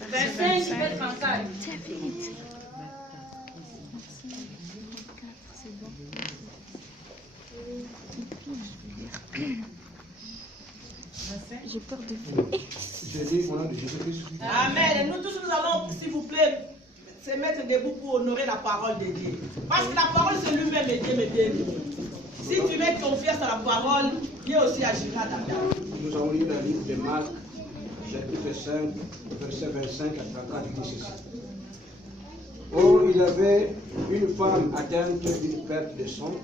25 et 34. J'ai peur de faire. Je dis au nom de Jésus-Christ. Amen. Nous tous, nous allons, s'il vous plaît, se mettre debout pour honorer la parole de Dieu. Parce que la parole, c'est lui-même et Dieu, mes bien-aimés. Si tu mets confiance à la parole, Dieu aussi agira dans ta vie. Nous avons lu le livre de Marc, chapitre 5, verset 25 à 34, qui dit ceci. Or, il avait une femme atteinte d'une perte de sang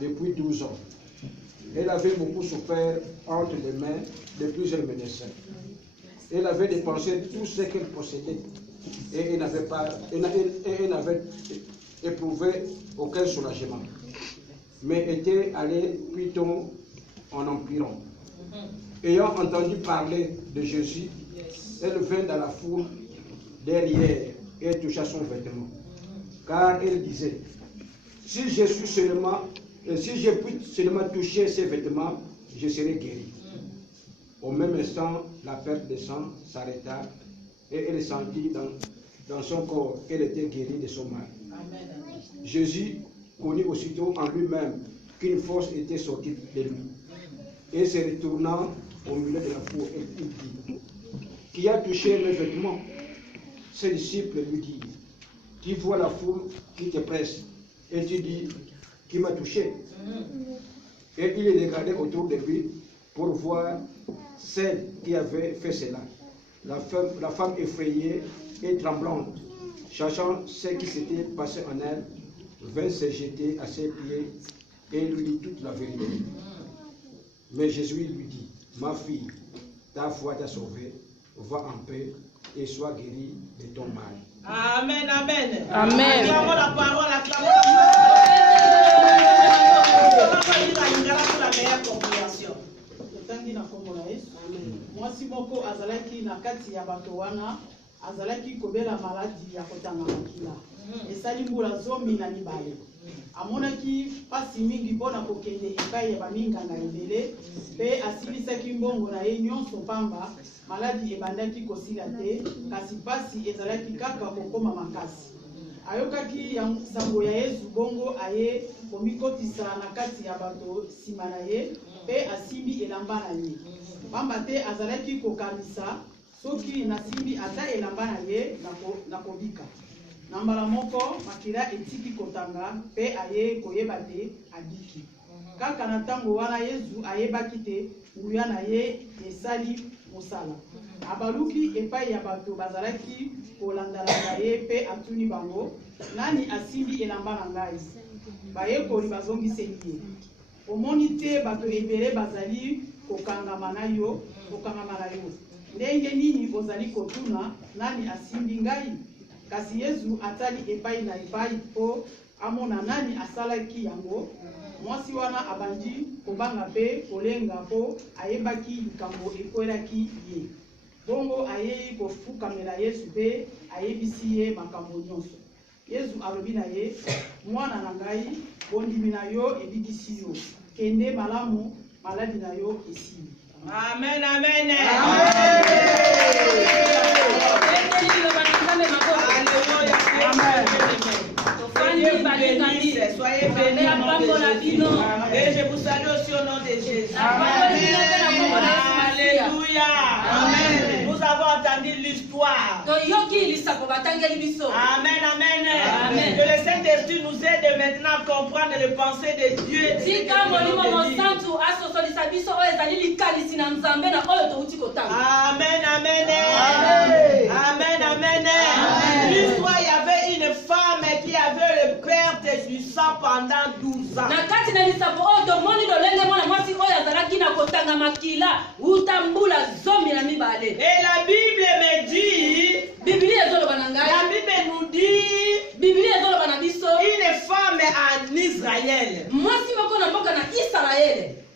depuis 12 ans. Elle avait beaucoup souffert entre les mains de plusieurs médecins. Elle avait dépensé tout ce qu'elle possédait et elle n'avait éprouvé aucun soulagement, mais était allée plutôt en empirant. Ayant entendu parler de Jésus, elle vint dans la foule derrière et toucha son vêtement, car elle disait, si je puis seulement toucher ses vêtements, je serai guéri. Au même instant, la perte de sang s'arrêta et elle sentit dans son corps qu'elle était guérie de son mal. Amen. Jésus connut aussitôt en lui-même qu'une force était sortie de lui. Et se retournant au milieu de la foule, il dit, qui a touché mes vêtements? Ses disciples lui disent, tu vois la foule qui te presse et tu dis, qui m'a touché? Et il est regardé autour de lui pour voir celle qui avait fait cela. La femme effrayée et tremblante, cherchant ce qui s'était passé en elle, vint se jeter à ses pieds et lui dit toute la vérité. Mais Jésus lui dit, ma fille, ta foi t'a sauvée, va en paix et sois guérie de ton mal. Amen, amen. Amen. Acclamons la parole, acclamons la parole. La meilleure compréhension. Mwasi moko azalaki na kati ya bato wana azalaki kobela maladi ya kotanga makila esali mbula zomi na mibale amonaki pasi mingi mpona kokende epai ya baminganga ebele mpe asilisaki mbongo na ye nyonso pamba maladi ebandaki kosila te kasi pasi ezalaki kaka kokoma makasi ayokaki ya sango ya Yesu bongo aye komikotisa na kati ya bato nsima na ye mpe asimbi elamba na ye pamba te azalaki kokanisa soki nasimbi ata elamba na ye na kobika na mbala moko makila etiki kotanga mpe aye koyeba te abiki kaka na ntango wana Yesu ayebaki te nguya na ye esali mosala abaluki epai ya bato bazalaki kolandalanga ye mpe atuni bango nani asimbi elamba na ngai bayekoli bazongiseli ye omoni te bato ebele bazali kokangama na yo ndenge nini ozali kotuna nani asimbi ngai kasi Yesu atali epai na epai mpo amona nani asalaki yango mwasi wana abandi kobanga mpe kolenga mpo ayebaki likambo ekwelaki ye bongo ayei kofukamela Yesu mpe ayebisi ye makambo nyonso Yesu alobi na ye mwana na ngai bondimi na yo ebikisi yo kende malamu maladi na yo esili. Amen, amen. Soyez bénis. Et je vous salue aussi au nom de Jésus. Alléluia. Amen. Nous avons entendu l'histoire. Amen, amen. Que le Saint-Esprit nous aide maintenant à comprendre les pensées de Dieu. Amen, amen. Amen, amen. L'histoire, il y avait une femme qui avait le perte du sang pendant 12 ans. Et la Bible me dit, la Bible nous dit, une femme en Israël.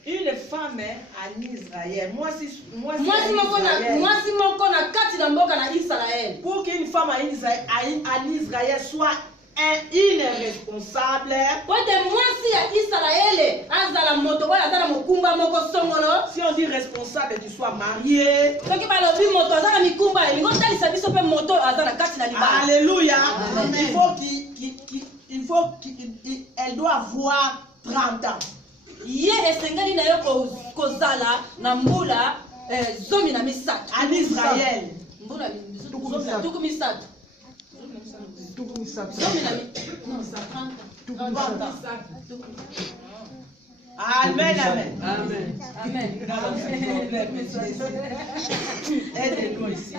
Une femme en Israël. Moi, pour qu'une femme en Israël soit une responsable, si on dit responsable, tu sois marié, Alléluia. Elle doit avoir 30 ans. En Israël. Amen, amen. Amen. Aide-nous ici.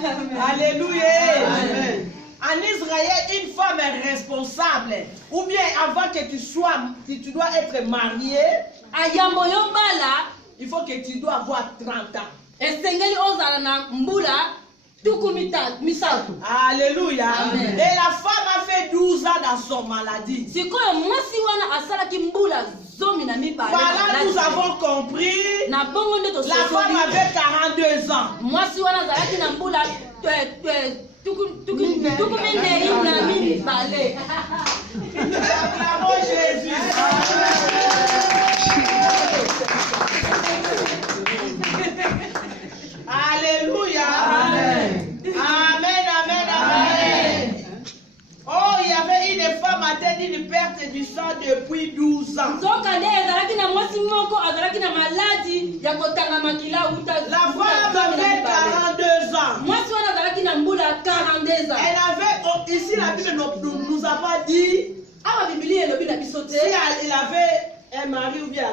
Alléluia. Amen. En Israël, une femme est responsable. Ou bien avant que tu sois, si tu dois être marié, il faut que tu dois avoir 30 ans. Alléluia. Amen. Et la femme a fait 12 ans dans son maladie. Voilà, nous avons compris. La femme avait 42 ans. Acclamons Jésus. Alléluia. Amen. Amen, amen, amen. Oh, il y avait une femme atteinte d'une perte du sang depuis 12 ans. La femme avait 42 ans. Elle avait, ici la Bible nous a pas dit si il avait un mari ou bien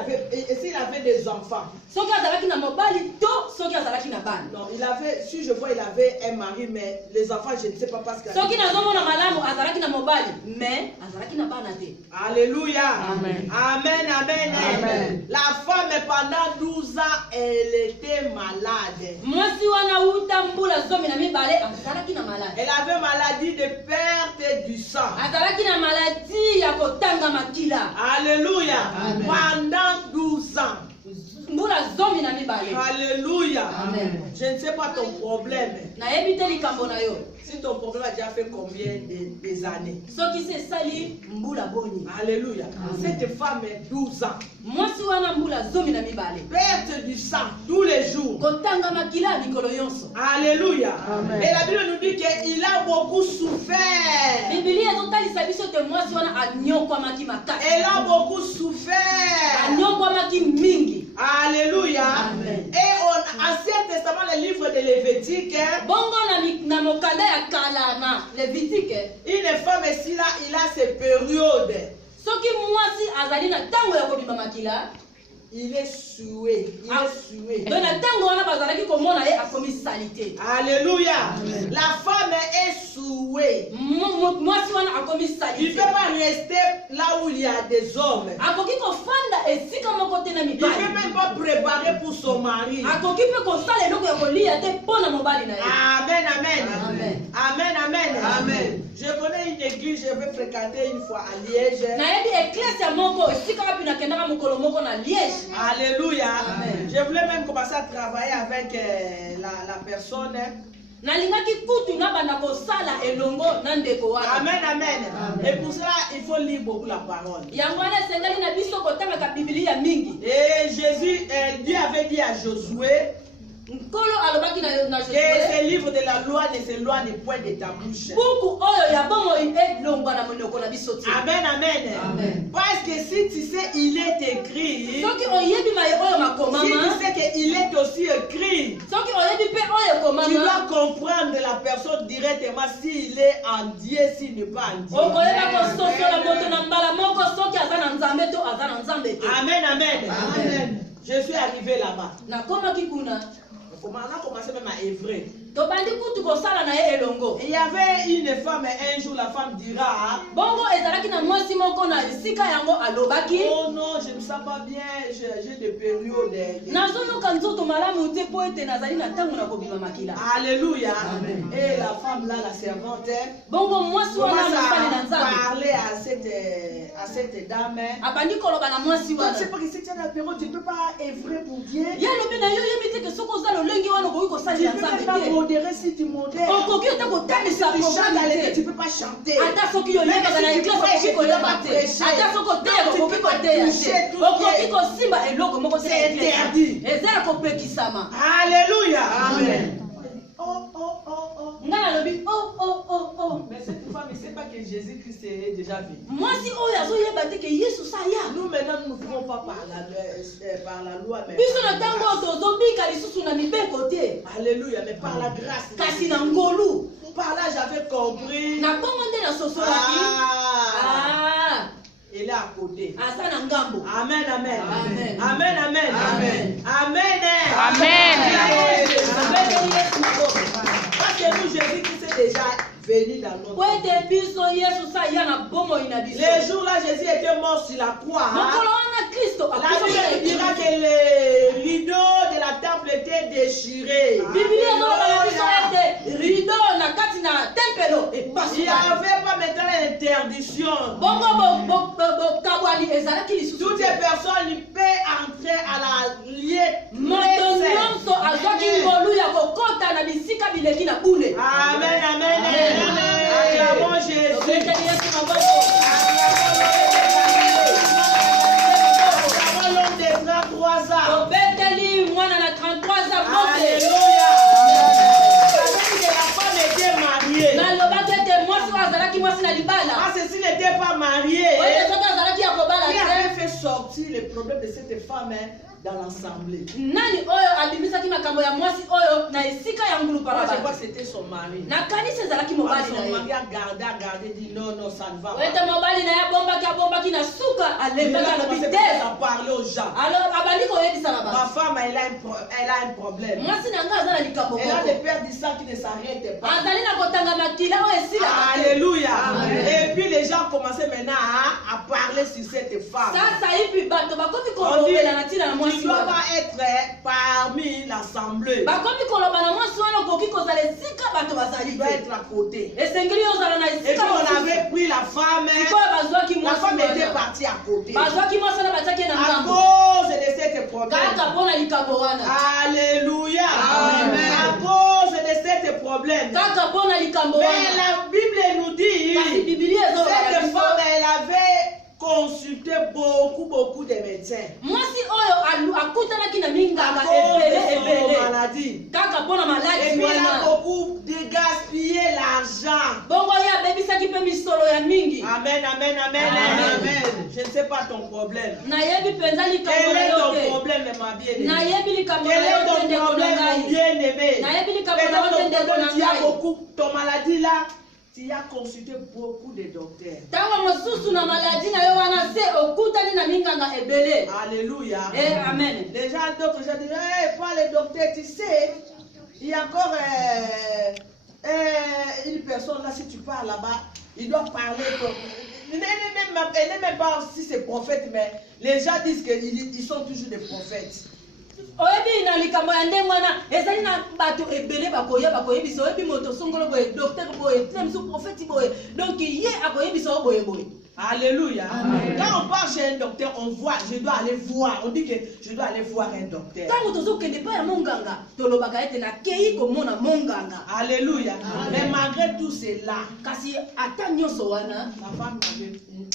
s'il avait des enfants. Non, il avait, si je vois, il avait un mari, mais les enfants, je ne sais pas parce que. Alléluia. Amen. Amen, amen, amen. La femme, pendant 12 ans, elle était malade. Elle avait maladie de perte du sang. Alléluia. Amen. Pendant 12 ans. Alléluia. Amen. Je ne sais pas ton problème. Si ton problème a déjà fait combien des années? Alléluia. Amen. Cette femme est 12 ans. Perte du sang tous les jours. Alléluia. Amen. Et la Bible nous dit qu'il a beaucoup souffert. Elle a beaucoup souffert. Alléluia. Amen. Et en Ancien Testament, le livre de Lévitique, une femme ici là, il a ses périodes. Il est sué. Il est sué. Alléluia. Amen. La femme est suée. Il ne peut pas rester là où il y a des hommes. Il ne peut même pas préparer pour son mari. Amen, amen. Amen, amen. Amen. Je connais une église, je vais fréquenter une fois à Liège. Alléluia. Amen. Je voulais même commencer à travailler avec la personne. Amen, amen. Et pour cela, il faut lire beaucoup la parole. Et Jésus, Dieu avait dit à Josué que ce livre de la loi ne s'éloigne point de ta bouche. Amen, amen. Amen. Parce que si tu sais, il est écrit. Si tu sais qu'il est aussi écrit, tu dois comprendre la personne directement s'il est en Dieu, s'il n'est pas en Dieu. Amen, amen. Amen. Je suis arrivé là-bas. On a commencé même à œuvrer. Il y avait une femme, un jour la femme dira oh non, je ne sens pas bien, j'ai des périodes. Alléluia. Amen. Et la femme là, la servante, commence à parler à cette dame. C'est pas que si tu as la période, tu ne peux pas œuvrer pour Dieu. Tu ne peux pas modérer si tu modères. Tu ne peux pas chanter. C'est interdit. Alléluia. Amen. Ngana lobi oh oh oh oh. Mais cette femme, ne sait pas que Jésus-Christ est déjà venu. Moi si oh yazo yeba te que Yesu sa ya. Nous maintenant nous ne pouvons pas par la loi mais. Biso na tango tozobika lisusu na mibeko te. Alléluia, mais par la grâce. Kasi na ngolu. Par là j'avais compris. Na bongo nde na sosolaki. Ah. Il est à côté. Asa na ngambo. Amen, amen. Amen. Amen, amen. Amen. Amen. Amen. Parce que nous, Jésus-Christ est déjà venu dans notre vie. Kwete biso Yesu sa ya na bongo ina biso. Les jours là, Jésus était mort sur la croix. Mokolo wana Kristo La Bible dira que les rideaux de la temple étaient déchirés. Biblia ndio biso ete rideau na kati na tempelo e Il pasi. n'y avait pas maintenant l'interdiction. Bongo bo kabwani ezalaki lisusu. Toutes les personnes peuvent entrer à la lieu. Moto nyonso azwaki ngolu ya kokota na bisika bileki na bule. Amen, amen, amen. Acclamons Jésus. Obeteli Yesu maboko. Acclamons l'homme de 33 ans. Obeteli mwana na 33 ans bote. Alléluia. La femme était mariée. Na lobaki ete mwasi oyo azalaki mwasi na libala. Ah, ceci n'était pas marié. Oyo soki azalaki ya kobala Qui te. avait fait sortir le problème de cette femme dans l'assemblée? Nani oyo abimisaki makambo ya mwasi oyo na esika ya ngulu Moi, je crois parabala. que c'était son mari. Na kanisa ezalaki Quand mobali na son ye. mari a gardé, dit non, non, ça ne va pas. Ete mobali na ye abombaki na suka Il a alembaki commencé alobi te. à parler aux gens. Alors abandi koyebisa na Ma bato. femme, elle a un problème. Mwasi na nga aza na likambo Elle a moko. des pères du sang qui ne s'arrêtent pas. Azali na kotanga makila oyo esilaka te. Alléluia. Amen. Et puis les gens commençaient maintenant à parler sur cette femme. Sasa hivi bato bakomi On dit, kolobela na ntina na tu mwasi ne dois wana. pas être parmi l'assemblée. Bakomi koloba na mwasi wana okoki kozala esika bato bazali Tu dois te. être à côté. Esengeli ozala na Et puis esika on mosusu. avait pris la femme. Sikoyo bazwaki La mwasi femme était wana. partie à côté. Bazwaki mwasi wana batiaki ye na À ngambo. cause de cette problème. Kaka mpo na likambo wana. Alléluia. Amen. À cause de cette problème. Kaka mpo na likambo Mais wana. la Bible nous dit, Kasi Biblia ezoloba cette biso. femme, elle avait consulté beaucoup de médecins. Mwasi oyo akutanaki na À minganga cause ebele de son ebele. maladie. Kaka mpo na Et maladi puis il a wana. beaucoup gaspillé l'argent. Bongo ye abebisaki mpe misolo ya mingi. Amen, amen, amen, Amen. amen. Je ne sais pas ton problème. Nayebi mpenza likambo Quel na est yo ton te. problème, ma bien-aimée? Nayebi likambo Quel na yo est te ton ndeko na problème, mon ngai. bien-aimé? Nayebi likambo Quel na yo est te ton ndeko problème? na Tu as ngai. beaucoup, ton maladie là, tu as consulté beaucoup de docteurs. Ntango mosusu na maladi na yo wana se okutani na minganga ebele. Alléluia. Amen. Les gens, d'autres gens disent, hey, pas les docteurs, tu sais, il y a encore une personne là, si tu pars là-bas, il doit parler. Elle n'est même pas si c'est prophète, mais les gens disent qu'ils sont toujours des prophètes. Oyebi na likambo ya ndenge wana ezali na bato ebele bakoyebisa oyebi moto songolo boye docteur boye tlemsu prophète boye donc ye akoyebisa o boye boye. Alléluia. Amen. Quand on part chez un docteur, on voit, je dois aller voir. On dit que je dois aller voir un docteur. Ntango tozokende pa ya monganga tolobaka ete nakei komona monganga. Alléluia. Mais malgré tout cela, Kasi ata nyonso wana la femme,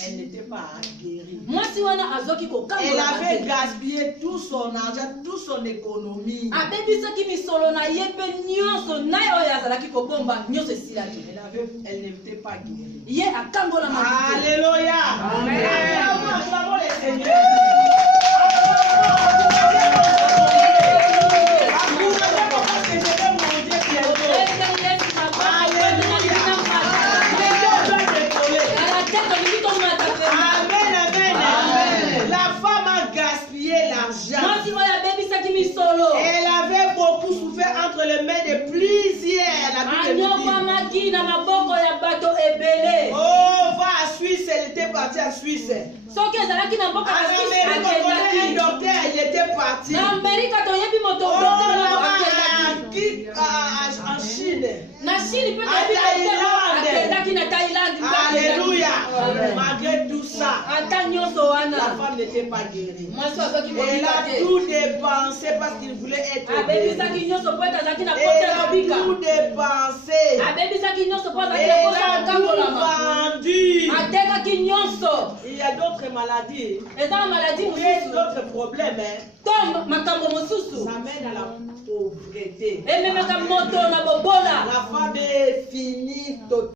elle n'était pas guérie. mwasi wana azwaki Elle kokambola avait te. gaspillé tout son argent, toute son économie. Abebisaki misolo na ye mpe nyonso na ye oyo azalaki kobomba nyonso esilaki. Elle n'était pas guérie. Ye akambola te. Alléluia. Amen. Acclamons le Seigneur. Amen, amen, amen. La femme a gaspillé l'argent. Mwasi oyo abebisaki misolo. Elle avait beaucoup souffert entre les mains de plusieurs. La Bible nous dit. Anyokwamaki na maboko ya bato ebele. Oh, va à Suisse, elle était partie à Suisse. Soki ezalaki na mboka En ya Suisse Amérique, on connaît un akendaki. docteur, il était parti. Na Amerika toyebi moto Oh, docteur moko là-bas, akendaki. en Chine. Na Chine mpe À toyebi docteur Thaïlande. akendaki na Thaïlande mpe akendaki. Alléluia. Amen. Malgré tout ça, Ata nyonso la wana femme n'était pas guéri. mwasi azwaki Elle mobika a te tout dépensé parce qu'il voulait être abebisaki guéri. nyonso mpo ete azalaki na Elle posa ya a mobika tout dépensé. abebisaki nyonso mpo azalaki Elle na posa a ya kangolama tout vendu. atekaki nyonso Il y a d'autres maladies. eza na maladi Il y a mosusu d'autres problèmes. Hein. to makambo mosusu Ça mène à la pauvreté. ememaka moto na bobola La femme est finie totalement.